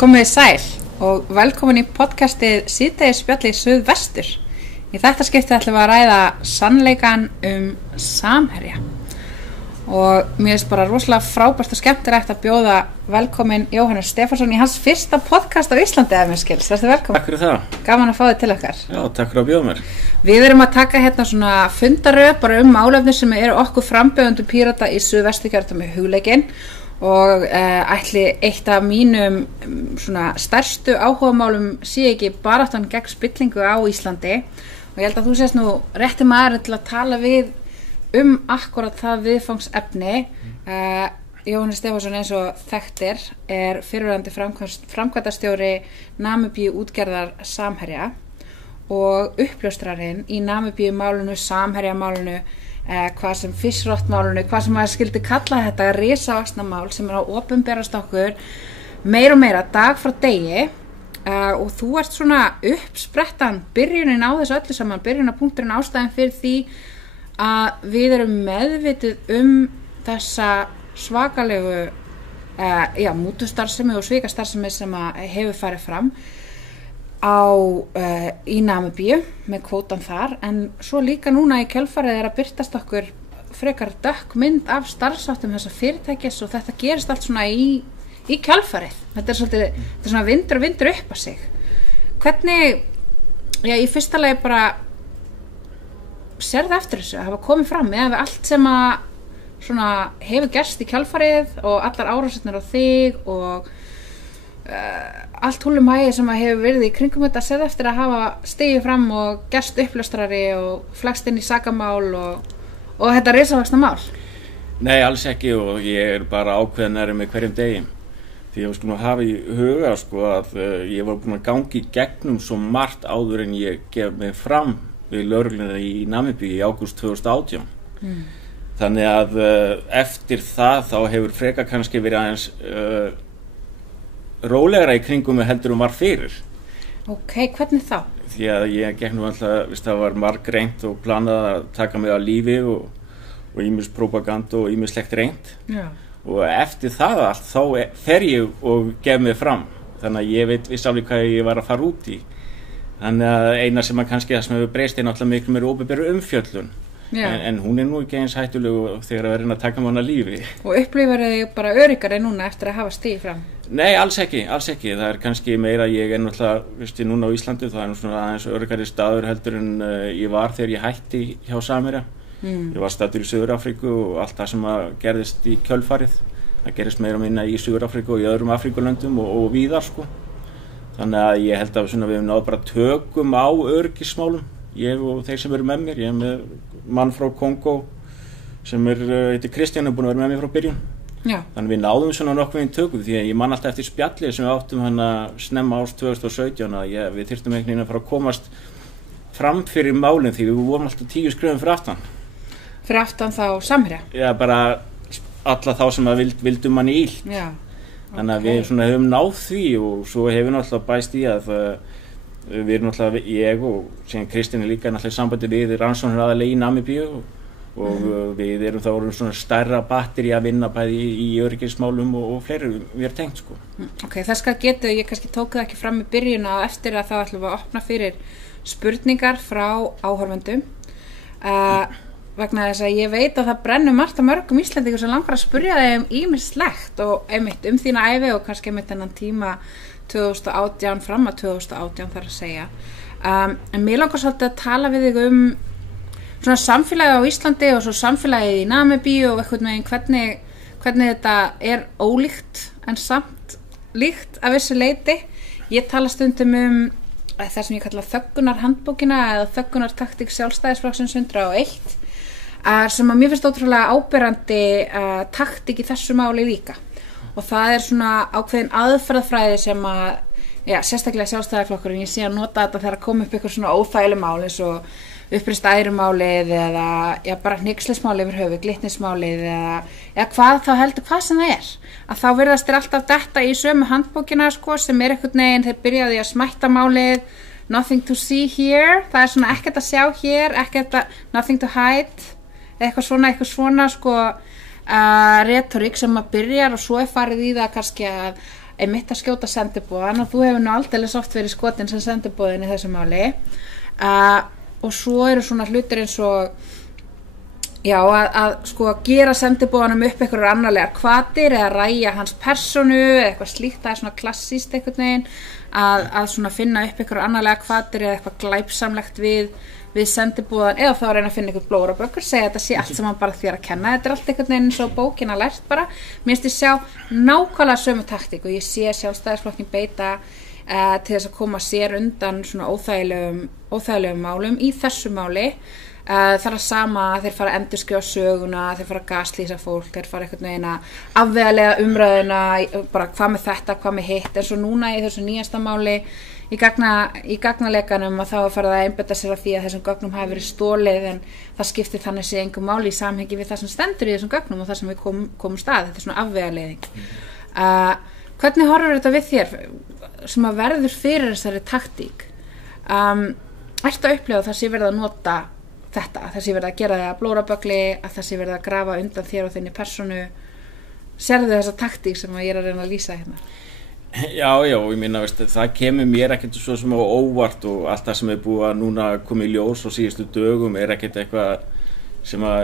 Komið sæl og velkomin í podcastið Síðdegisspjall í Suðvestur. Í þetta skiptið ætlum við að ræða sannleikann Samherja. Og mér finnst bara rosalega frábært og skemmtilegt að bjóða velkomin Jóhannes Stefánsson í hans fyrsta podcast á Íslandi, ef mér skilst. Vertu velkomin. Takk fyrir það. Gaman að fá þig til okkar. Já, takk fyrir að bjóða mér. Við erum að taka hérna svona fundaröð bara málefni sem eru okkur frambjóðendum Pírata í Suðvesturkjördæmi hugleikinn. Og ætli eitt af mínum svona stærstu áhugamálum sé ekki baráttan gegn spillingu á Íslandi og ég held að þú sést nú rétti maðurinn til að tala við akkúrat það viðfangsefni. Jóhannes Stefánsson eins og þekktir er fyrrverandi framkvæmdastjóri Namibíu útgerðar Samherja og uppljóstrarinn í Namibíu málinu, Samherja málinu, hvað sem Fishrot málinu, hvað sem maður skildi kalla þetta risavaxna mál sem er að opinberast okkur meira og meira dag frá degi og þú ert svona uppsprettan, byrjunin á þessu öllu saman, byrjunarpunkturinn ástæðan fyrir því að við erum meðvituð þessa svakalegu mútustarfsemi og svikastarfsemi sem hefur farið fram í Namibíu með kvótan þar, en svo líka núna í kjölfarið að birtast okkur frekar dökk mynd af starfsháttum þessa fyrirtækis og þetta gerist allt svona í kjölfarið. Þetta er svona vindur upp á sig. Hvernig, í fyrsta lagi bara sérðu eftir þessu að hafa komið fram með allt sem að svona hefur gerst í kjölfarið og allar árásirnar á þig og allt húlumhægi sem hefur verið í kringum þetta séð eftir að hafa stigið fram og gerst uppljóstrari og flækst inn í sakamál og þetta risavaxna mál? Nei, alls ekki og ég bara ákveðnari með hverjum degi. Því ég var hafa í huga að ég var búin að gangi gegnum svo margt áður en ég gef mig fram við lögregluna í Namibíu í ágúst 2018. Þannig að eftir það þá hefur frekar kannski verið aðeins rólegra í kringum með heldur var fyrir. Ok, hvernig þá? Því að ég gekk nú alltaf, það var margreynt og planað að taka mig á lífi og ýmis propaganda og ýmislegt reynt. Já. Og eftir það allt þá fer ég og gef mig fram. Þannig að ég veit viss alveg hvað ég var að fara út í. Þannig að eina sem kannski það sem hefur breyst náttúrulega miklu meira opinberu umfjöllun. En hún nú ekki eins hættuleg þegar að vera að taka hana lífi. Og upplifar þig bara öryggari núna eftir að hafa stigið fram? Nei, alls ekki. Það er kannski meira, ég náttúrulega, núna á Íslandi, það er svona aðeins öryggari staður heldur en ég var þegar ég hætti hjá Samherja. Ég var staddur í Suður-Afríku og allt það sem gerðist í kjölfarið. Það gerist meira og minna í Suður-Afríku og í öðrum Afríkulöndum og víðar, Þannig að ég held að við náðum bara tökum á öryggismálum. Ég og þeir sem eru með mér, ég með mann frá Kongó sem heitir Kristján, búin að vera með mér frá byrjun. Já. Þannig við náðum svona nokkveginn tökum því að ég man alltaf eftir spjallið sem við áttum snemma árs 2017 að við þyrftum einhvern veginn að fara að komast fram fyrir málinn því við vorum alltaf 10 skrefum fyrir aftan. Fyrir aftan þá Samherja? Já, bara alla þá sem að vildum manni illt. Já. Þannig að við svona höfum náð því og svo hefur náttúrulega bæst í að við erum náttúrulega, ég og síðan Kristján líka náttúrulega í sambandi við rannsóknaraðila í Namibíu og við erum þá orðin svona stærra batteri að vinna bæði í öryggismálum og fleiri við erum tengt Ok, það skal geta, ég kannski tók það ekki fram í byrjun að eftir að þá ætlum við að opna fyrir spurningar frá áhorfendum vegna þess að ég veit að það brennur margt á mörgum Íslendingur sem langar að spyrja þeim ýmislegt og einmitt þína ævi og kannski einmitt þennan tíma 2018 fram að 2018 þarf að segja en mér langar svolítið að tala við þig svona samfélagið á Íslandi og svo samfélagið í Namibíu og einhvern veginn hvernig þetta er ólíkt en samt líkt af þessu leyti. Ég tala stundum það sem ég kalla þöggunarhandbókina eða þöggunartaktík Sjálfstæðisflokksins 101 sem að mér finnst ótrúlega áberandi taktík í þessu máli líka og það er svona ákveðin aðferðafræði sem að sérstaklega Sjálfstæðisflokkurinn ég sé að nota þetta þegar að koma upp eitthvað svona óþægileg mál eins og uppreist ærumálið eða bara hneykslismálið yfir höfuð, glitnismálið eða hvað þá heldur hvað sem það er að þá virðast þér alltaf detta í sömu handbókina sem er einhvern veginn þeir byrjaði að smætta málið nothing to see here, það er svona ekkert að sjá hér, nothing to hide eitthvað svona retorík sem að byrjar og svo er farið í það kannski að einmitt að skjóta sendiboðan og þú hefur nú aldeilis oft verið skotin sem sendiboðin í þessu máli og svo eru svona hlutir eins og að sko gera sendiboðanum upp einhverjar annarlegar hvatir eða ræja hans persónu eða eitthvað slíkt, það svona klassískt einhvern veginn að svona finna upp einhverjar annarlegar hvatir eða eitthvað glæpsamlegt við sendiboðan eða þá að reyna að finna einhvern blóra bökkur, segja þetta sé allt saman bara þér að kenna, þetta allt einhvern veginn eins og bókina lært bara, mér finnst ég sjá nákvæmlega sömu taktík og ég sé Sjálfstæðisflokkin beita til þess að koma sér undan svona óþægilegum málum í þessu máli. Það er sama, þeir fara að endurskrifa söguna, þeir fara að gaslýsa fólk, þeir fara einhvern veginn að afvegaleiða umræðuna, bara hvað með þetta, hvað með hitt, en svo núna í þessu nýjasta máli í gagnalekanum að þá að fara að einbeita sér af því að þessum gögnum hafi verið stólið en það skiptir þannig sér engu máli í samhengi við það sem stendur í þessum gögnum og það sem við komum stað, þetta er svona afvegaleiðing. Hvernig horfir þetta við þér sem að verður fyrir þessari taktík? Ertu að upplifa það sé verið að nota þetta, að það sé verið að gera það að blóraböggli, að það sé verið að grafa undan þér og þinni persónu? Sérðu þessa taktík sem ég er að reyna að lýsa hérna? Já, ég meina, það kemur mér ekkert svo sem á óvart og allt það sem er búið að núna koma í ljós á síðustu dögum er ekkert eitthvað sem að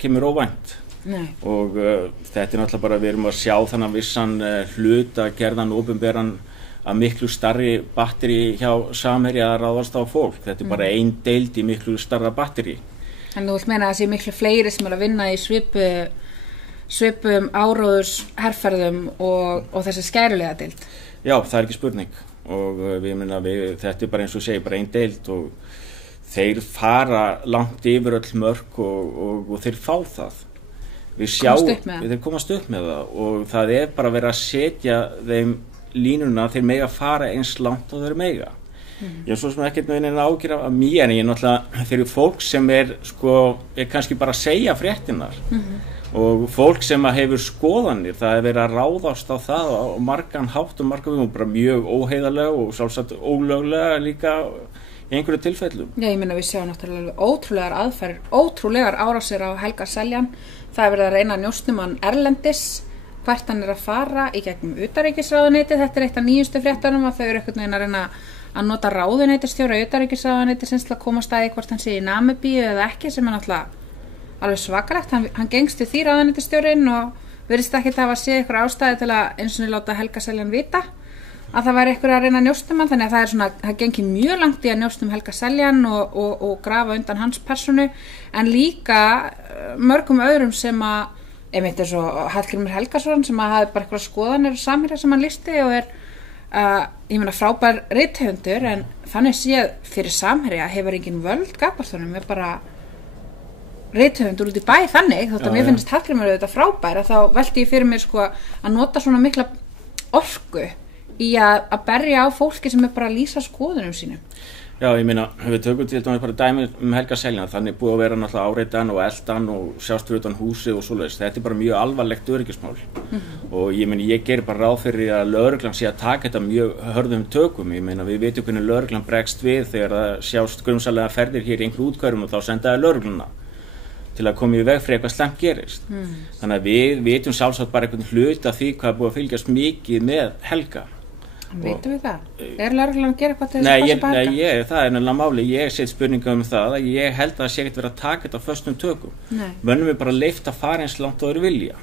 kemur óvænt. Nei. Og þetta er náttúrulega bara, við erum að sjá þannig vissan hlut að gerðan opinberan að miklu starri batteri hjá Samherja að ráðast á fólk. Þetta er bara ein deild í miklu starra batteri. En þú vilt meina að það sé miklu fleiri sem er að vinna í svipum áróðursherferðum og þessi skærulega deild? Já, það er ekki spurning. Og þetta er bara eins og segir, bara ein deild og þeir fara langt yfir öll mörk og þeir fá það. Þeir komast upp með það og það er bara verið að setja þeim línuna, þeir mega fara eins langt og þeir mega. Ég er svo sem ekkert með einn ágjur af mér en ég er náttúrulega fyrir fólk sem er kannski bara að segja fréttinar og fólk sem hefur skoðanir, það er verið að ráðast á það og margan hátt og margan bara mjög óheiðarlega og sjálfsagt ólöglega líka í einhverju tilfellum. Já, ég meina við sjáum náttúrulega ótrúlegar aðferðir, ótrúlegar árásir á Helga Seljan, það er verið að reyna að njósnum hann erlendis, hvert hann er að fara í gegnum utanríkisráðuneytið, þetta er eitt af nýjustu fréttunum að þau eru einhvern veginn að reyna að nota ráðuneytisstjóra utanríkisráðuneytisins til að koma staði hvort hann sé í Namibíu eða ekki sem er náttúrulega alveg svakalegt, hann gengst við því ráðuneytisstjórinn og virðist ekki að hafa séð eitthvað ástæði til að eins og láta Helga Seljan vita að það væri eitthvað að reyna að njóstum hann, þannig að það er svona, það gengir mjög langt í að njóstum Helga Seljan og grafa undan hans persónu en líka mörgum öðrum sem að einmitt eins og Hallgrímur Helgason sem að hafi bara eitthvað skoðanir Samherja sem hann listi og er ég meina frábær rithöfundur en þannig séð fyrir Samherja hefur engin völd gagnvart honum, er bara rithöfundur út í bæ þannig þótt að mér finnst Hallgrímur þetta frábær að þá velti ég fyrir mér að nota svona mikla orku í að berja á fólki sem er bara að lýsa skoðunum sínum. Já, ég meina, við tökum til dæmis bara dæmi Helga Seljan, þannig búið að vera náttúrulega áreitan og eldan og sjást fyrir utan húsið og svoleiðis. Þetta er bara mjög alvarlegt öryggismál og ég meina, ég gerir bara ráð fyrir að lögreglan sé að taka þetta mjög hörðum tökum. Ég meina, við veitum hvernig lögreglan bregst við þegar það sjást grunsamlega ferðir hér í einhverju útkværum og þá sendaði lögregluna til að koma í veg fyrir eitthvað slæmt gerist. Þannig að við veitum sjálfsagt bara einhvern hlut af því hvað er búið að fylgjast mikið með Helga. Veitum við það? Er lögreglan að gera eitthvað til þess að passa baka? Nei, það er nefnilega máli. Ég set spurninga það að ég held að það sé ekkert verið að taka þetta á föstum tökum. Mönnum við bara leyft að fara eins langt og þeir vilja.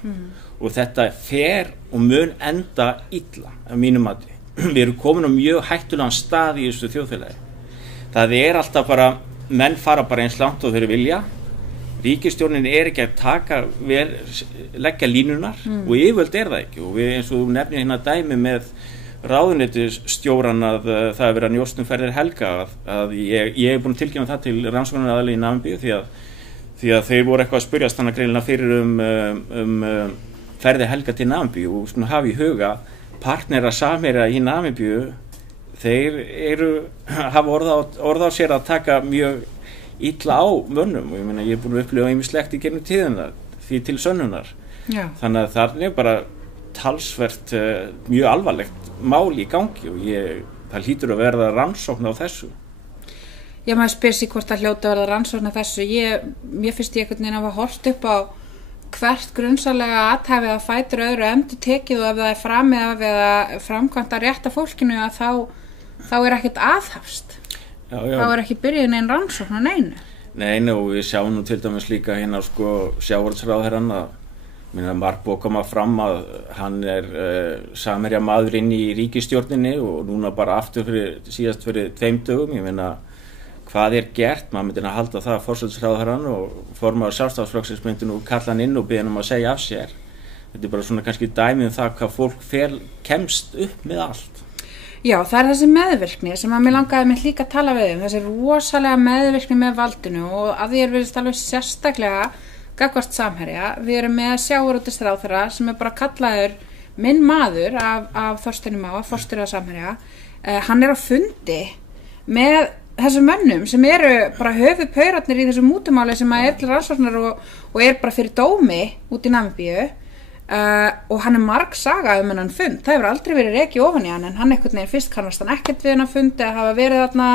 Og þetta fer og mun enda illa af mínu mati. Við erum komin á mjög hættulegan stað í þessu þjóðfélagi. Það er alltaf bara, menn fara bara eins langt og þeir vilja. Ríkisstjórnin er ekki að leggja línunar og yfirvöld er það ekki. Og við eins og nefnir hérna dæmi með ráðuneytisstjóran að það er verið að njóstum ferðir Helga að ég er búin að tilkynna það til rannsóknaraðila í Namibíu því að þeir voru eitthvað að spyrjast þannig greinilega fyrir ferðir Helga til Namibíu og svona hafa í huga partnera Samherja í Namibíu þeir hafa orð á sér að taka mjög illa á mönnum og ég meina ég er búin að upplifa ýmislegt í gegnum tíðina því til sönnunar. Þannig að það er bara talsvert mjög alvarlegt mál í gangi og það hlýtur að verða rannsókn á þessu. Já, maður spyr sig hvort það hljóti að verða rannsókn á þessu. Mér finnst ég einhvern veginn að hafa horft upp á hvert grunnsalega athæfið að fætur öðru endur tekið og ef það framið af eða framkvæmt að rétta fólkinu að þá ekkert aðhafst. Já. Þá ekki byrjuð neinn rannsókn á neinu. Nei, og við sjáum nú til dæmis líka hérna sjávarútvegsráðherrann að margt búið að koma fram að hann samherja maður inn í ríkisstjórninni og núna bara síðast fyrir 2 dögum, ég meina hvað gert, maður myndi að halda það að forsætisráðherrann og formaður Sjálfstæðisflokksins myndi nú kalla hann inn og biðja hann að segja af sér. Þetta bara svona kannski dæmi það hvað fólk kemst upp með allt. Já, það þessi meðvirkni sem að mér langaði mig líka að tala við þessi rosalega meðvirkni með valdinu og að því virðist alveg sérstaklega gagnvart Samherja. Við erum með sjávarútvegsráðherra sem bara kallaður minn maður af Þorsteini Má, forstjóra Samherja. Hann á fundi með þessum mönnum sem eru bara höfuðpaurarnir í þessu mútumáli sem að til rannsóknar og bara fyrir dómi út í Namibíu og hann margsaga þennan fund. Það hefur aldrei verið rekið ofan í hann en hann einhvern veginn fyrst kannast hann ekkert við þennan fundi að hafa verið þarna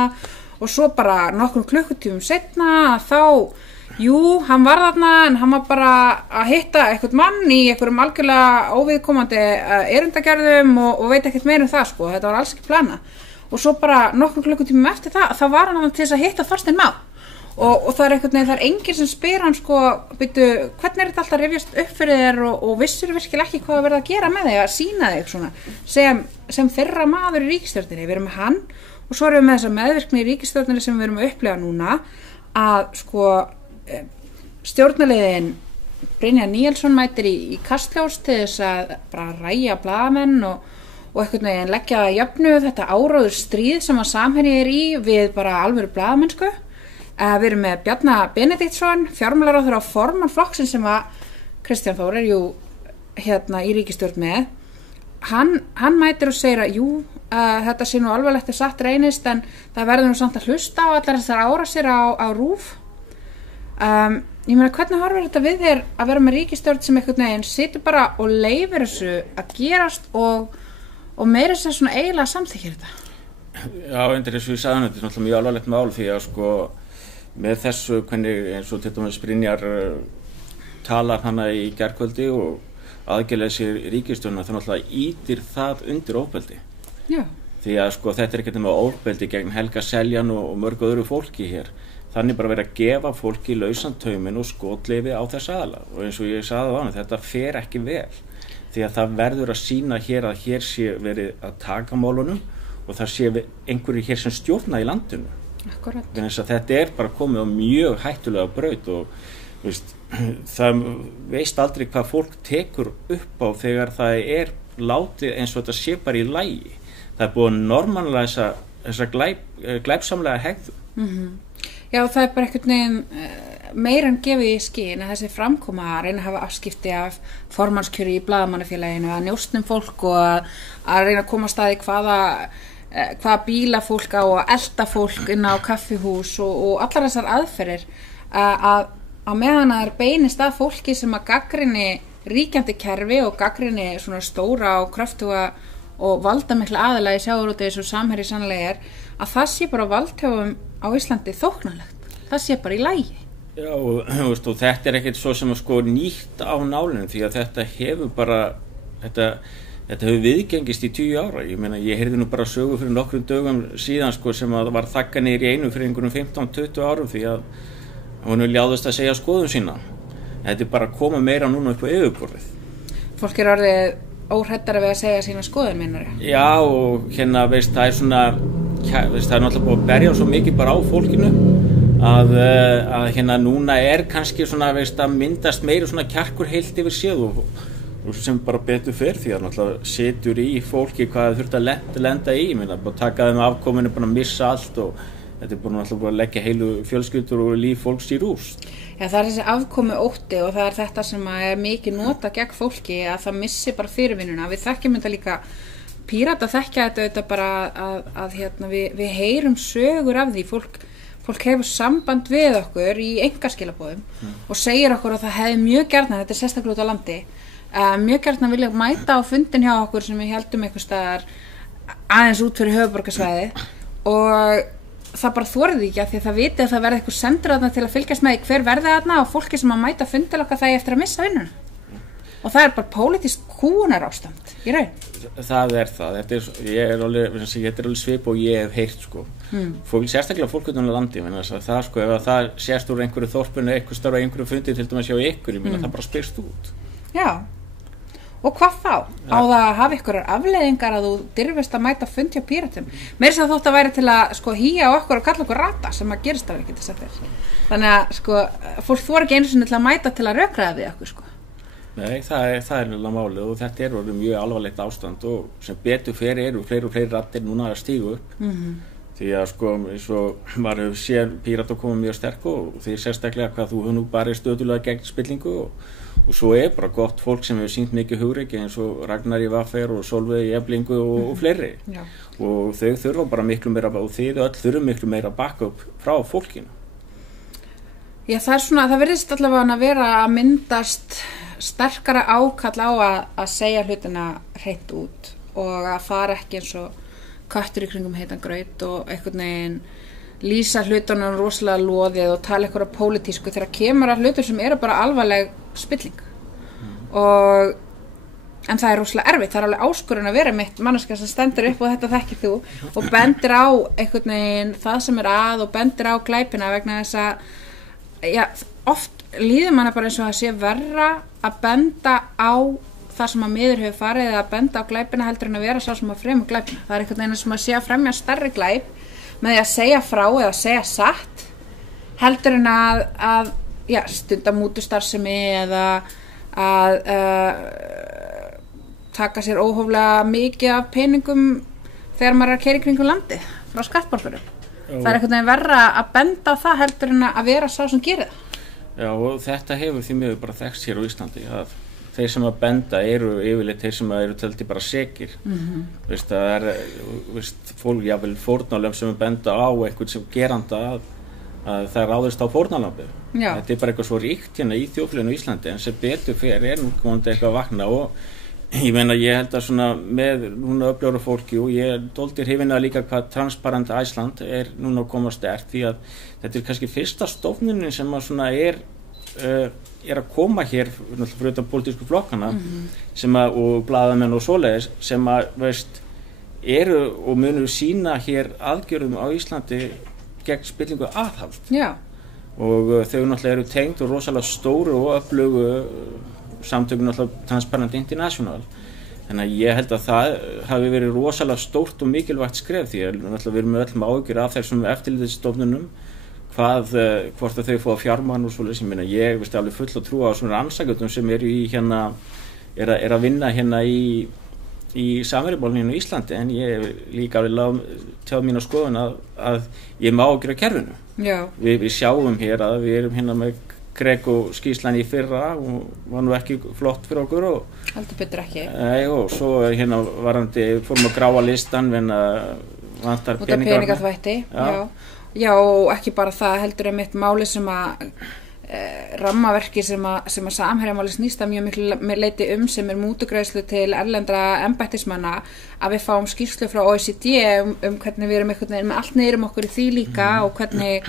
og svo bara nokkrum klukkutímum seinna þá, hann var þarna en hann var bara að hitta einhvern mann í einhverjum algjörlega óviðkomandi erindagerðum og veit ekkert meira það þetta var alls ekki planað. Og svo bara nokkrum klukkutímum eftir það, þá var hann til þess að hitta Þorstein Má. Og það einhvern veginn, það enginn sem spyr hann byrju, hvernig þetta alltaf rifjast upp fyrir þér og vissir virkilega ekki hvað verða að gera með þig, að sýna þig svona, sem þeirra maður í ríkisstjórninni. Við erum með hann og svo erum við með þessa meðvirkni í ríkisstjórninni sem við erum að upplega núna, að stjórnarliðin Brynjar Níelsson mætir í Kastljós til þess að bara ræja blaðamenn og einhvern veginn leggja að jöfnu þetta áróður stríð sem að Samherji í við bara alvöru blaðamennsku. Við erum með Bjarna Benediktsson, fjármálaráðherra og formann flokksins sem að Kristján Þór í ríkisstjórn með. Hann mætir og segir að þetta sé nú alvarlegt satt reynist en það verður nú samt að hlusta á allar þessar árásir á RÚV. Ég meina, hvernig horfir þetta við þér að vera með ríkisstjórn sem einhvern veginn situr bara og leyfir þessu að gerast og meira þess að svona eiginlega samþykkir þetta? Já, undir þessu ég sagði þetta náttúrulega mjög alvarlegt mál því að með þessu hvernig eins og til dæmis Brynjar talar hana í gærkvöldi og aðgerðlega sér ríkisstjórnina það náttúrulega ýtir það undir ofbeldi. Já. Því að þetta ekkert með ofbeldi gegn Helga Seljan og mörgu öðru fólki hér. Þannig bara verið að gefa fólki lausan tauminn og skotleyfi á þess aðila og eins og ég sagði á hann, þetta fer ekki vel. Því að það verður að sýna hér að hér sé verið að taka málunum og það sé einhverju hér sem stjórna í landinu. Akkurat. Þannig að þetta bara komið á mjög hættulega braut og það veist aldrei hvað fólk tekur upp á þegar það látið eins og þetta sé bara í lagi. Það búið að normalæsa þessa glæpsamlega hegðun. Já, það bara einhvern veginn meira en gefið í skyn að þessi framkoma að reyna að hafa afskipti af formannskjöri í blaðamannafélaginu, að njósnum fólk og að reyna að koma að staði hvaða bíla fólk á og elda fólk inn á kaffihús og allar þessar aðferðir að meðan að beinist að fólki sem að gagnrýni ríkjandi kerfi og gagnrýni svona stóra og kröftuga og valdamikla aðila í sjávarútvegi og Samherji sannlega að það sé bara valdhöfum á Íslandi þóknanlegt. Það sé bara í lagi. Já, og þetta ekkert svo sem nýtt á nálinu því að þetta hefur bara þetta hefur viðgengist í 10 ára. Ég meina, ég heyrði nú bara sögu fyrir nokkrum dögum síðan sem að var þagga niður í einu fyrir einhverjum 15-20 árum því að hún ljáðist að segja skoðun sína. Þetta bara að koma meira núna upp á yfirborðið. Fólk orðið óhræddara við að segja sína skoðun, meinarðu? Já, og það er svona það er náttúrulega búið að berja svo mikið bara á fólkinu að núna kannski svona að myndast meiri svona kjarkur heilt yfir séð og sem bara betur fer því að náttúrulega situr í fólki hvað það þurft að lenda í, bara taka þeim afkominu, bara missa allt og þetta búin náttúrulega að leggja heilu fjölskyldur og líf fólks í rúst. Já, það þessi afkomu ótti og það þetta sem mikið nota gegn fólki að það missi bara fyrirvinnuna. Við þekkjum þetta líka, Pírata þekkja þetta bara að við heyrum sögur af því, fólk hefur samband við okkur í einkaskilaboðum og segir okkur að það hefði mjög gjarnan, þetta sérstaklega út á landi, mjög gjarnan vilja mæta á fundin hjá okkur sem við heldum einhvers staðar aðeins út fyrir höfuðborgarsvæði það bara þorði ekki að því það viti að það verði eitthvað sendur þarna til að fylgjast með hver verði þarna og fólki sem að mæta fundil okkar það eftir að missa vinnuna. Og það bara pólitískt kúgunarástand í raun. Það. Ég er alveg svip og ég hef heyrt sko. Sérstaklega fólk utan á landi, það sko, ef það sést úr einhverju þorpinu, einhver starf á einhverju fundi til dæmis hjá ykkur, það bara spyrst út. Já. Og hvað þá? Á það að hafa einhverjar afleiðingar að þú dirfist að mæta fund hjá Pírötum? Meira sem þótt að væri til að sko hýja á okkur og kalla okkur rata sem að gerist af ekki til að þess. Þannig að sko, fólk þor ekki einu sinni til að mæta til að rökraða við okkur sko. Nei, það er alveg málið og þetta er orðið mjög alvarlegt ástand og sem betur fyrir eru fleiri og fleiri raddir núna að stígu upp. Því að sko, eins og maður sér Pírata koma mjög sterk og því sérstaklega hvað þú nú bara stöðulega gegn spillingu og svo bara gott fólk sem hefur sýnt mikið hugrekki eins og Ragnar í Vaffer og Solveig í Eflingu og fleiri. Já. Og þau þurfa bara miklu meira og þið öll þurfa miklu meira backup frá fólkinu. Já, það svona, það virðist allavega að vera að myndast sterkara ákall á að segja hlutina hreint út og að fara ekki eins og köttur í kringum heitan graut og einhvern veginn lýsa hlutunum rosalega loðið og tala eitthvað pólitísku þegar kemur að hlutur sem eru bara alvarleg spilling. En það er rosalega erfitt, það er alveg áskorun að vera mitt manneskja sem stendur upp og þetta þekkir þú og bendir á einhvern veginn það sem er að og bendir á glæpina vegna þess að oft líður manna bara eins og það sé verra að benda á það sem að miður hefur farið eða að benda á glæpina heldur en að vera sá sem að fremja glæpina. Það er einhvern veginn sem að sé að fremja stærri glæp með því að segja frá eða segja satt heldur en að stunda mútustarfsemi eða að taka sér óhóflega mikið af peningum þegar maður er að keyra í kringum landið frá skattborgurum. Það er einhvern veginn verra að benda á það heldur en að vera sá sem gerir það. Já, og þetta hefur því miður bara þekkst hér á Íslandi að þeir sem að benda eru yfirleitt þeir sem eru tölti bara sekir. Veist, það er fólk, jável fórnarlömb sem benda á einhvern sem geranda að það ráðist á fórnarlömbið. Þetta er bara eitthvað svo ríkt hérna í þjóðfélaginu í Íslandi en sem betur fyrir nú komandi eitthvað að vakna og ég meina ég held að svona með núna öfljóra fólki og ég dóldir hrifin að líka hvað Transparent Iceland er núna að koma sterkt því að þetta er kannski fyrsta stofnunin sem að svona er að koma hér fyrir utan pólitísku flokkana sem að, og blaðamenn og svoleiðis sem að veist eru og munu sína hér aðgjörðum á Íslandi gegn spillingu aðhald. Já. Og þau náttúrulega eru tengd og rosalega stóru og öflugu samtökum náttúrulega Transparent International. Þannig að ég held að það hafi verið rosalega stórt og mikilvægt skref því að náttúrulega við erum með öllum áhyggjur af þessum eftirlitsstofnunum hvort að þau fá fjármagn og svoleiðis. Ég meina ég veist alveg full að trúa á svona rannsakendum sem eru í hérna er að vinna hérna í Samherjamálinu í Íslandi en ég líka alveg tjáð mína skoðun að ég má áhyggjur af kerfinu. Já. Við sjáum hér að við erum hérna með Greg og skýrslan í fyrra og var nú ekki flott fyrir okkur og heldur betur ekki. Og svo hérna varandi fórum að gráa listan vantar peningaþvætti. Já, og ekki bara það heldur mitt máli sem að rammaverki sem að Samherjamáli snýst að mjög miklu leyti sem er mútugreiðslu til erlendra embættismanna að við fáum skýrslu frá OECD hvernig við erum einhvern veginn með allt niður okkur í því líka og hvernig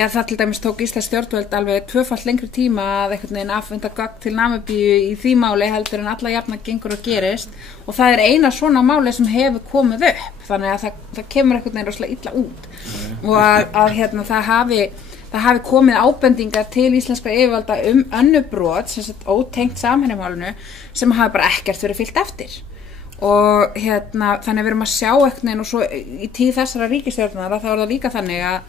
það til dæmis tók Íslands stjórnvöld alveg 2-falt lengri tíma að einhvern veginn afhenda gögn til Namibíu í því máli heldur en alla jafna gengur og gerist og það er eina svona máli sem hefur komið upp þannig að það kemur einhvern veginn rosalega illa út og að það hafi komið ábendingar til íslenskra yfirvalda önnur brot sem sagt ótengt Samherjamálinu sem hafi bara ekkert verið fylgt eftir og þannig að við erum að sjá einhvern veginn og svo í tíð þessara ríkisstjórnar þá er það líka þannig að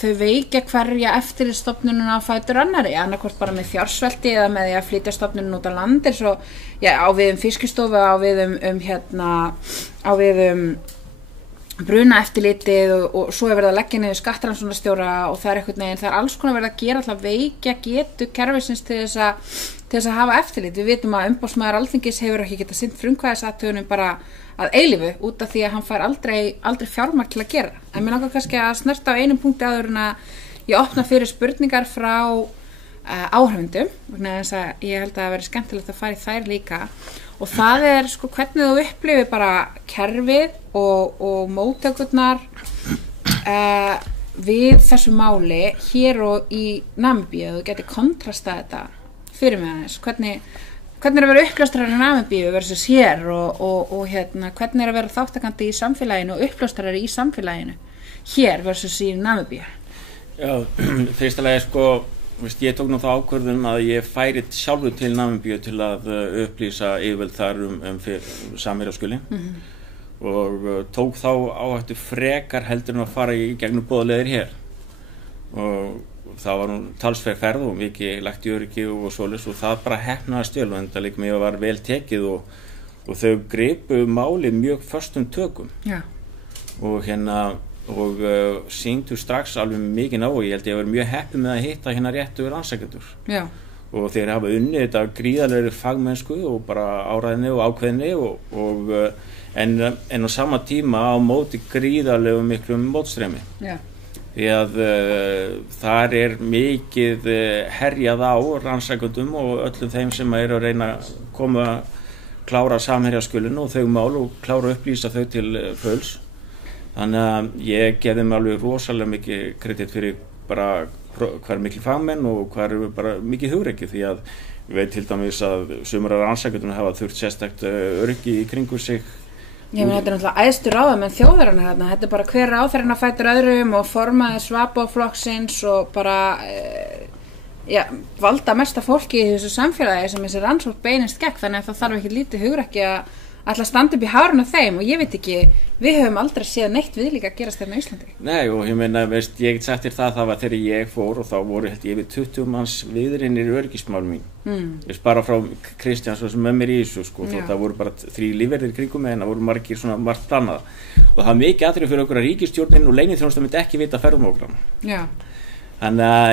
þau veikja hverja eftirlitsstofnunina á fætur annarri annarkvort bara með fjársvelti eða með því að flytja stofnunina út á landi svo á við Fiskistofu á við bruna eftirlitið og svo er verið að leggja niður skattrannsóknarstjóra og það er einhvern veginn, það er alls konar verið að gera alltaf veikja getu kerfisins til þess að hafa eftirlit. Við vitum að umboðsmaður Alþingis hefur ekki getað sinnt frumkvæðisathugunum bara að eilífu út af því að hann fær aldrei fjármagn til að gera. En mér langar kannski að snerta á einum punkti áður en að ég opna fyrir spurningar frá áhorfendum, þess að ég held að það veri skemmtilegt að fara í þær líka og það er hvernig þú upplifir bara kerfið og móttökurnar við þessu máli hér og í Namibíu, þú getur kontrastað þetta fyrir mig aðeins, hvernig er að vera uppljóstrari í Namibíu versus hér og hvernig er að vera þáttakandi í samfélaginu og uppljóstrari í samfélaginu hér versus í Namibíu? Já, fyrstulega sko, ég tók nú þá ákvörðun að ég færi sjálfur til Namibíu til að upplýsa yfirvöld þar Samherjaskulin og tók þá áhættu frekar heldur en að fara í gegnum boðleiðir hér og það var nú talsverð ferð og mikið lagt í öryggi og svoleiðis og það bara heppnaðist vel og enda líka mér var vel tekið og þau gripu málið mjög föstum tökum. Já. Og og sýndu strax alveg mikið ná og ég held ég að vera mjög heppið með að hitta réttu rannsakendur. Já. Og þeir hafa unnið þetta gríðarlegri fagmennsku og bara áræðinni og ákveðinni en á sama tíma á móti gríðarlegu miklum mótstreymi. Já. Því að þar mikið herjað á rannsakendum og öllum þeim sem að reyna að klára Samherjaskulin og þau mál og klára að upplýsa þau til fulls. Þannig að ég gefði mig alveg rosalega mikið kredit fyrir bara hvað mikil fagmenn og hvað bara mikið hugrekki því að við veit til dæmis að sumar af rannsakendum hafa þurft sérstakt öryggi í kringum sig. Ég meina þetta náttúrulega æðstu ráðamenn þjóðarinnar þarna, þetta bara hver ráðherrann að fætur öðrum og formaði Svabóflokksins og bara valda mesta fólki í þessu samfélagi sem þessi rannsókn beinist gegn, þannig að það þarf ekki lítið hugrekki að ætla að standa upp í hárun á þeim og ég veit ekki, við höfum aldrei séð neitt viðlíka að gerast hérna í Íslandi. Nei og ég meina, ég get sagt þér það var þegar ég fór og þá voru held ég yfir 20 manns viðrinnir í öryggismálum mín. Ég bara frá Kristjáns sem með mér í þessu sko, það voru bara 3 lífverðir kringum mig en það voru margir svona margt plannað og það mikið atriði fyrir okkur að ríkisstjórnin og leyniþjónustan myndi ekki vita ferðum okkur. Já. Þannig að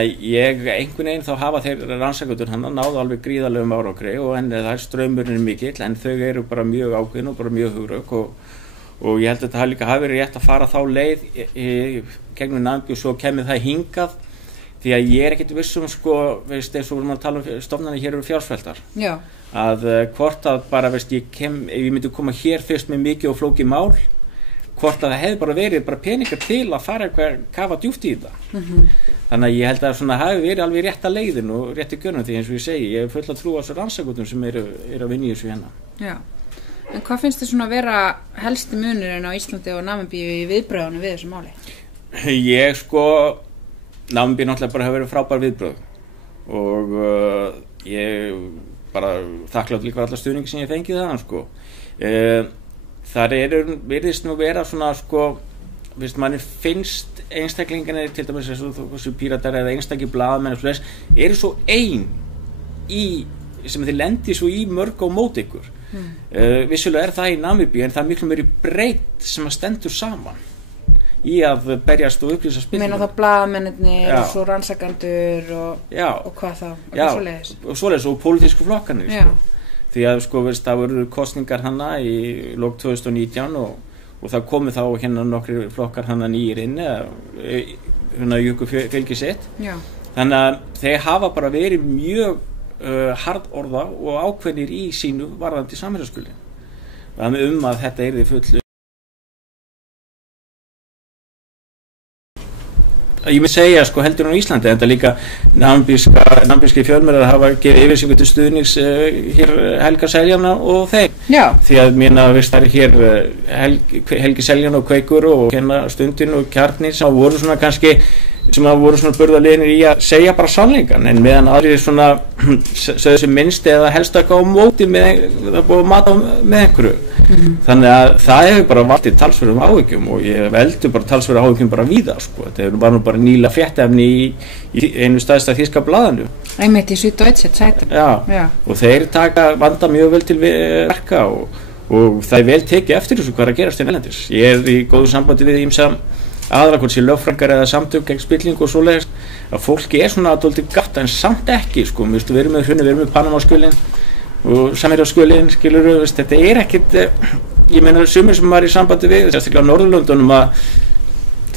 einhvern veginn þá hafa þeir rannsakendur hann náðu alveg gríðarlegum árangri og það straumurinn mikill en þau eru bara mjög ákveðin og bara mjög hugrök og ég held að þetta líka hafi verið rétt að fara þá leið gegnum Namibíu og svo kemur það hingað því að ég ekkert vissum sko, veist, eins og við erum að tala stofnanir hér eru fjársveltar. Já. Að hvort að bara, veist, ef ég myndi koma hér fyrst með mikið og flókið mál hvort að það hefði bara verið peningar til að fara eitthvað kafa djúpt í þetta. Þannig að ég held að svona hafi verið alveg rétta leiðin og rétti gjörnum því eins og ég segi, ég full að trúa á þessu rannsakendum sem eru að vinna í þessu hérna. Já, en hvað finnst þið svona að vera helsti munurinn á Íslandi og Namibíu í viðbröðunum við þessu máli? Ég sko, Namibíu náttúrulega bara hefur verið frábær viðbröð og ég bara þakklátt líka alla stuðningi sem ég fengið þaðan sko. Þar virðist nú vera svona sko, veist, manni finnst einstaklingarnir til dæmis eins og þessu píratar eða einstakir blaðamenn eru svo sem þeir lendi svo í mörg á móti ykkur. Vissulega það í Namibíu en það miklu meiri breidd sem að stendur saman í að berjast og upplýsa spillingu. Meina þá blaðamennirnir og svo rannsakendur og hvað þá? Já, og svoleiðis og pólitísku flokkarnir. Já. Sko. Því að sko, veist, það voru kosningar hana í lok 2019 og það komu þá nokkri flokkar hana nýjir inn jöku fylgi sitt. Já. Þannig að þeir hafa bara verið mjög harðorða og ákveðnir í sínu varðandi Samherjaskulin. Þannig að þetta yrði fullu. Ég myndi segja sko heldur á Íslandi en þetta líka namibíski fjölmiðlar hafa gefið yfirlýsingu til stuðnings hér Helga Seljan og þeim. Já. Því að það hér Helgi Seljan og Kveikur og Stundin og Kjarni sem voru svona kannski burðarliðnir í að segja bara sannleikann en meðan aðrir svona sögðu sem minnst eða helst eitthvað á móti það búið að mata með einhverju. Þannig að það hefur bara valdið talsverðum áhyggjum og ég veldur bara talsverðum áhyggjum bara víða sko. Þetta hefur bara nýla fréttaefni í einu stærsta þýska blaðinu. Einmitt í Süddeutsche Zeitung. Já. Og þeir vanda mjög vel til verka og það vel tekið eftir þessu hvað að gerast til erlendis. Ég í góðu sambandi við ýmsa aðra hvort sé lögfræðingar eða samtök gegn spillingu og svoleiðis að fólki svona dálítið gatt en samt ekki sko. Við erum með Panama-skjölin og Samherjaskulin skilurðu, þetta ekkert ég meina sumir sem var í sambandi við sérstaklega á Norðurlöndunum að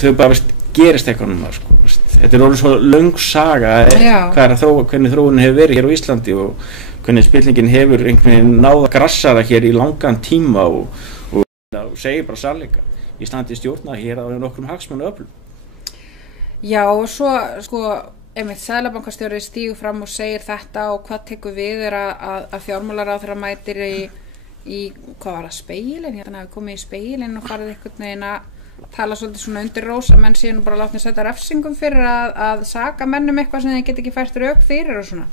þau bara gerist eitthvað núna sko. Þetta orðið svo löng saga hvernig þróunin hefur verið hér á Íslandi og hvernig spillingin hefur einhvern veginn náð að grassara hér í langan tíma og segir bara sannleika í standi stjórna hér á nokkrum hagsmunaöflum. Já, og svo sko einmitt seðlabankastjóri stígur fram og segir þetta og hvað tekur við að fjármálaráðherra mætir í hvað var það, spegilinn, hérna hafi komið í spegilinn og farið einhvern veginn að tala svolítið svona undir rós að menn síðan bara látni setja refsingum fyrir að saka mennum eitthvað sem þeir get ekki fært rök fyrir og svona.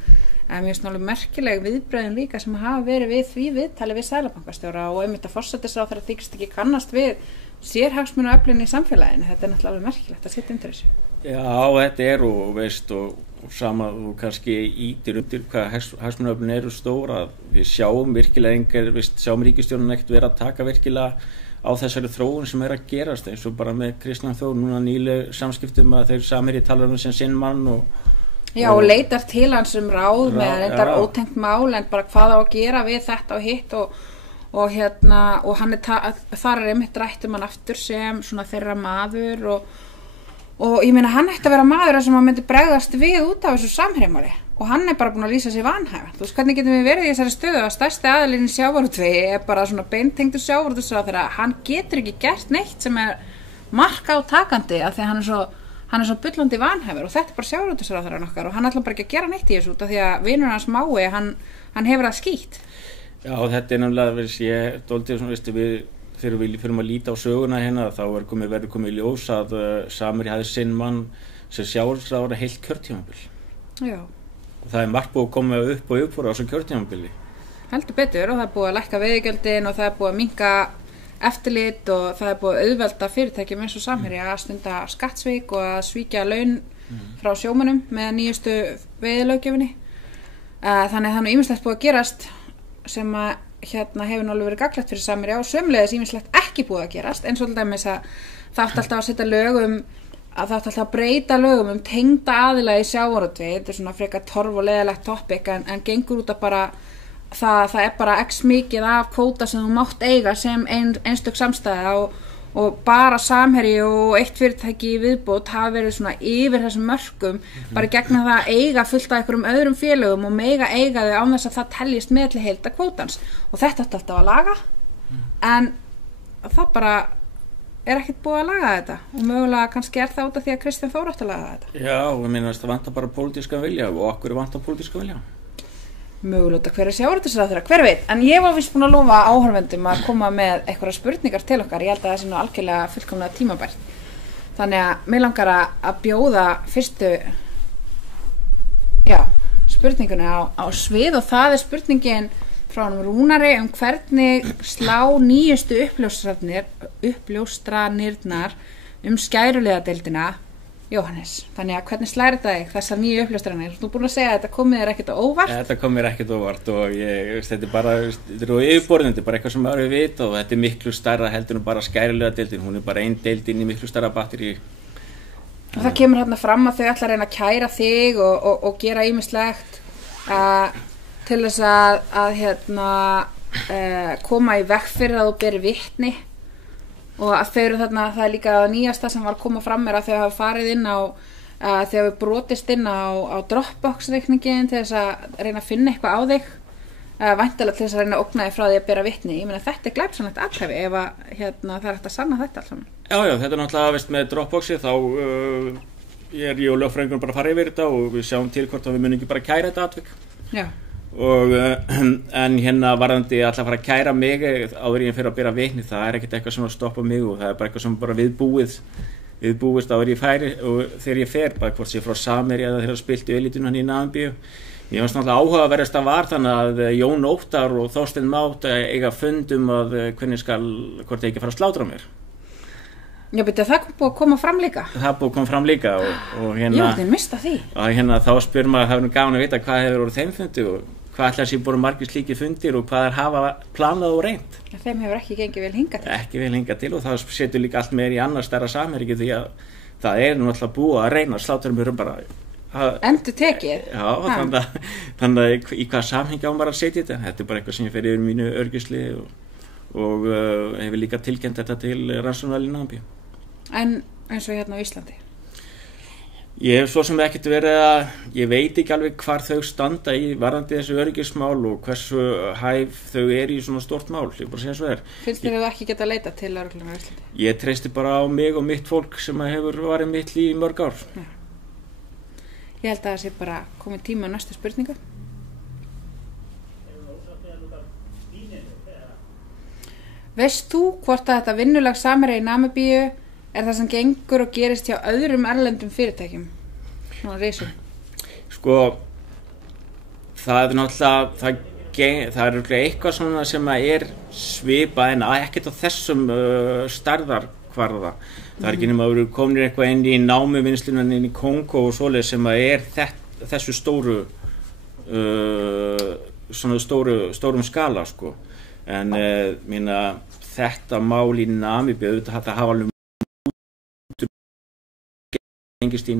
En mér finnst náttúrulega merkileg viðbröðin líka sem hafa verið við því viðtali við seðlabankastjóra og einmitt að forsætisráðherra þykist ekki kannast við sérhagsmunaöflin í samfélaginu. Þetta náttúrulega alveg merkilegt að sitja undir þessu. Já, þetta og veist og sama og kannski ítir undir hvað hagsmunaöflin eru stóra. Við sjáum virkilega sjáum ríkisstjórnin ekkert vera að taka virkilega á þessari þróun sem að gerast eins og bara með Kristján Þór núna nýleg samskiptum að þeir Samherji talar sem sinn mann og leitar til hans ráð með reyndar ótengt mál en bara hvað á að gera við þetta og hitt og hann þar einmitt rætt hann aftur sem svona þeirra maður og ég meina hann ætti að vera maður sem hann myndi bregðast við út af þessu Samherjamáli og hann bara búin að lýsa sig vanhæfan. Þú veist, hvernig getum við verið í þessari stöðu að stærsti aðilinn í sjávarútvegi bara svona beintengdur sjávarútvegsráðherra, hann getur ekki gert neitt sem marka á takandi af því að hann er svo bullandi vanhæfur og þetta bara sjávarútvegsráðherrann okkar og hann ætlar bara ekki að gera neitt í þessu út af því að vinur hans Mái, hann hefur það skítt. Já, þetta nefnilega, ég dóldi svona, þegar við fyrir að líta á söguna hérna, þá verður komið í ljós að Samherji hafði sinn mann sem sjávarútvegsráðherra heilt kjörtímabil. Já. Og það margt búið að koma upp og upp á þessu kjörtímabili. Heldur betur og það búið að lækka veiðigjöldin og það búið að minnka eftirlit og það búið að auðvelda fyrirtækjum eins og Samherji að stunda skattsvík og að svíkja laun frá sjómönnum með nýjustu veiðilöggjöfinni. Þannig að ýmislegt búið að gerast sem að hefur náttúrulega verið gagnlegt fyrir Samherji og sömuleiðis ýmislegt ekki búið að gerast eins og til dæmis að það átti alltaf að setja lögum að það átti alltaf að breyta lögum tengda aðila í sjávarútvegi. Þetta er svona frekar torf og leiðilegt topic en gengur út að bara það bara x mikið af kvóta sem þú mátt eiga sem einstök samstæða og bara Samherji og eitt fyrirtæki í viðbót hafa verið svona yfir þessum mörkum bara gegna það að eiga fullt af einhverjum öðrum félögum og mega eiga þau án þess að það teljist með til heilda kvótans og þetta átti alltaf að laga en það bara ekkert búið að laga þetta og mögulega kannski það út af því að Kristján Þór átti að laga þetta. Já, ég meina það vantar bara pólitískan vilja og okkur vantar pólitískan vilja. Mögulega hver sjávarútvegsráðherra, hver veit, en ég var víst búin að lofa áhorfendum að koma með einhverja spurningar til okkar, ég held að það sé nú algjörlega fullkomlega tímabært. Þannig að mig langar að bjóða fyrstu spurningunni á svið og það er spurningin frá Rúnari hvernig slá nýjustu uppljóstranirnar skæruliðadeildina Jóhannes. Þannig að hvernig slæri þetta þessar nýju uppljóstranir? Þú búin að segja að þetta kom mér ekkert á óvart? Þetta kom mér ekkert óvart og þetta er bara yfirborðin, þetta er bara eitthvað sem maður hefur vita og þetta er miklu stærra heldur en bara skæruliðadeildin, hún er bara ein deild inn í miklu stærra batterí. Og það kemur hérna fram að þau ætla að reyna að kæra þig og gera ýmislegt til þess að koma í veg fyrir að þú beri vitni og að þau eru þarna, það er líka það nýjasta sem var að koma fram að þau hafa farið inn á þegar við brotist inn á Dropbox reikningin til þess að reyna að finna eitthvað á þig væntanlega til þess að reyna að ógna þig frá því að bera vitni. Ég meina þetta er glæpsamlegt athæfi ef að það er hægt að sanna þetta alls saman. Já, þetta er náttúrulega með Dropboxi þá ég og lögfræðingur bara að fara yfir þetta og við sjáum til hvort að við munum ekki bara kæra þetta atvik. Já. Og en varðandi alltaf að fara að kæra mig áður ég fyrir að bera vitni, það er ekkert eitthvað sem að stoppa mig og það er bara eitthvað sem bara viðbúist áður ég færi og þegar ég fer, bara hvort sé frá Samherji eða þegar spilt í elitinu hann í Namibíu. Ég fannst náttúrulega áhugaverðast að var þannig að Jón Óttar og Þorsteinn Mátt eiga fundum að hvort ég ekki fara að slátra mér. Já, betur það búið að koma fram líka? Það búið að koma fram líka og Ég ætla að mista því. Og þá spyr maður, það er gaman að vita hvað hefur orðið þeim fundi og hvað ætla sér búið margir slíkir fundir og hvað hafa planað og reynt. Þeim hefur ekki gengið vel hingað til. Ekki vel hingað til og það setur líka allt meir í annars stærra Samherji því að það nú alltaf búið að reyna að slátra mér bara endurtekið. Já, þannig að í hvað samhengi á maður að setja þetta. Þetta er bara eitthvað sem ég fer yfir mínu öryggisli og hefur líka tilkynnt þetta til rannsóknaraðilinn Namibíu. En eins og hérna á Íslandi? Ég hef svo sem ekkert verið að, ég veit ekki alveg hvar þau standa í varðandi þessu öryggismál og hversu hæf þau í svona stort mál, ég bara segja svo Finnst þér að ekki geta leita til lögreglunnar á Íslandi? Ég treysti bara á mig og mitt fólk sem hefur varið mitt líf í mörg ár. Já. Ég held að það sé bara komið tíma á næstu spurningu. Veist þú hvort að þetta vinnulag Samherja í Namibíu það sem gengur og gerist hjá öðrum erlendum fyrirtækjum? Svona risum. Sko, það náttúrulega, það eitthvað svona sem svipað en ekkert á þessum stærðarkvarða. Það ekki nema að vera komin eitthvað inn í námuvinnslunan inn í Kongó og svoleið sem þessu stórum skala, sko. En þetta mál í Namibíu, þetta hafa alveg gengist í